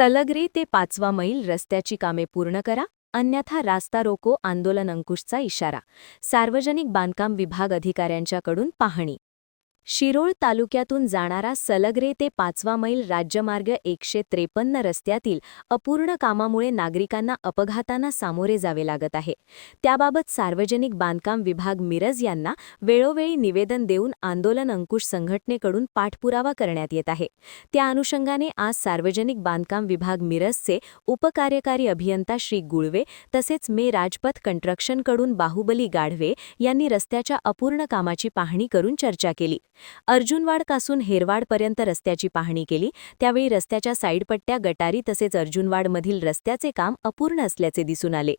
सलगरे ते 5वा मैल रस्त्याची कामे पूर्ण करा, अन्यथा रास्ता रोको आंदोलन अंकुशचा इशारा. सार्वजनिक बांधकाम विभाग अधिकाऱ्यांच्याकडून पाहणी. शिरोळ तालुक्यातून जाणारा सलगरे ते 5वा मैल राज्यमार्ग 153 रस्त्यातील अपूर्ण कामामुळे नागरिकांना अपघातांना सामोरे जावे लागत आहे. त्याबाबत सार्वजनिक बांधकाम विभाग मिरज यांना वेळोवेळी निवेदन देऊन आंदोलन अंकुश संघटनेकडून पाठपुरावा करण्यात येत आहे. त्या अनुषंगाने आज सार्वजनिक बांधकाम विभाग मिरजचे उपकार्यकारी अभियंता श्री गुळवे तसेच मे राजपथ कंस्ट्रक्शनकडून बाहुबली गाढवे यांनी रस्त्याच्या अपूर्ण कामाची पाहणी करून चर्चा केली. अर्जुनवाडपासून हेरवाडपर्यंत रस्त्याची पाहणी केली. त्यावेळी रस्त्याच्या साईडपट्ट्या, गटारी तसेच अर्जुनवाडमधील रस्त्याचे काम अपूर्ण असल्याचे दिसून आले.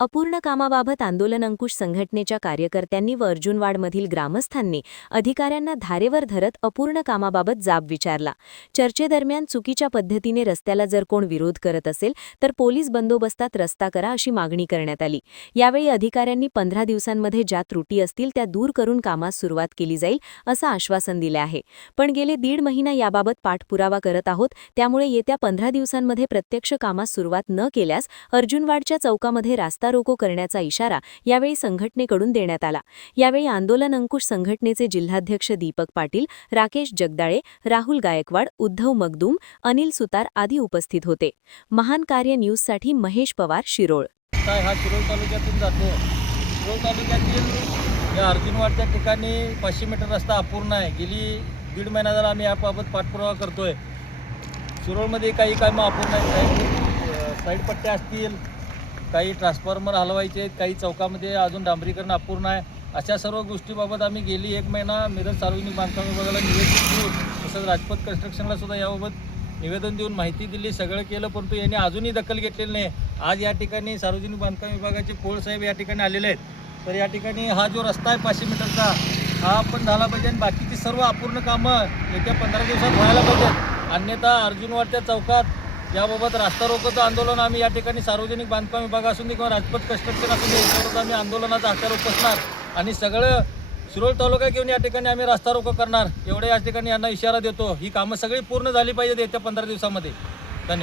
अपूर्ण कामाबाबत आंदोलन अंकुश संघटनेच्या कार्यकर्त्यांनी व अर्जुनवाडमधील ग्रामस्थांनी अधिकाऱ्यांना धारेवर धरत अपूर्ण कामाबाबत जाब विचारला. चर्चेदरम्यान चुकीच्या पद्धतीने रस्त्याला जर कोण विरोध करत असेल तर पोलीस बंदोबस्तात रस्ता करा अशी मागणी करण्यात आली. यावेळी अधिकाऱ्यांनी 15 दिवसांमध्ये ज्या त्रुटी असतील त्या दूर करून कामास सुरुवात केली जाईल असं आश्वासन दिले आहे. पण गेले 1.5 महिना याबाबत पाठपुरावा करत आहोत. त्यामुळे येत्या 15 दिवसांमध्ये प्रत्यक्ष कामास सुरुवात न केल्यास अर्जुनवाडच्या चौकामध्ये रास्ता रोको करण्याचा इशारा यावेळी संघटनेकडून देण्यात आला. यावेळी आंदोलन अंकुश संघटनेचे जिल्हाध्यक्ष दीपक पाटील, राकेश जगदाळे, राहुल गायकवाड, उद्धव मगदूम, अनिल सुतार आदी उपस्थित होते. महान कार्य न्यूजसाठी महेश पवार, शिरोळ. हा शिरोळ तालुक्यातून जातो. शिरोळ तालुक्यातील या अर्जुनवाडच्या ठिकाणी 500 मीटर रस्ता अपूर्ण आहे. गेली 1.5 महिना झाला आम्ही याबाबत पाठपुरावा करतोय. शिरोळमध्ये काही कामं अपूर्ण आहेत. साईड पट्ट्या असतील, काही ट्रान्सफॉर्मर हलवायचे आहेत, काही चौकामध्ये अजून डांबरीकरण अपूर्ण आहे. अशा सर्व गोष्टीबाबत आम्ही गेली 1 महिना मिरज सार्वजनिक बांधकाम विभागाला निवेदन देऊन तसंच राजपथ कन्स्ट्रक्शनला सुद्धा याबाबत निवेदन देऊन माहिती दिली, सगळं केलं, परंतु यांनी अजूनही दखल घेतलेली नाही. आज या ठिकाणी सार्वजनिक बांधकाम विभागाचे पोळसाहेब या ठिकाणी आलेले आहेत. तर या ठिकाणी हा जो रस्ता आहे 500 मीटरचा हा पण झाला पाहिजे आणि बाकीची सर्व अपूर्ण कामं येत्या 15 दिवसात व्हायला पाहिजेत. अन्यथा अर्जुनवाडच्या चौकात याबाबत रास्ता रोकोचं आंदोलन आम्ही या ठिकाणी सार्वजनिक बांधकाम विभाग असून किंवा राजपथ कन्स्ट्रक्शन असून याच्यावर आम्ही आंदोलनाचा हत्यार उपसणार आणि सगळं शिरोळ तालुका घेऊन या ठिकाणी आम्ही रास्ता रोको करणार. एवढे या ठिकाणी यांना इशारा देतो. ही कामं सगळी पूर्ण झाली पाहिजेत येत्या 15 दिवसामध्ये.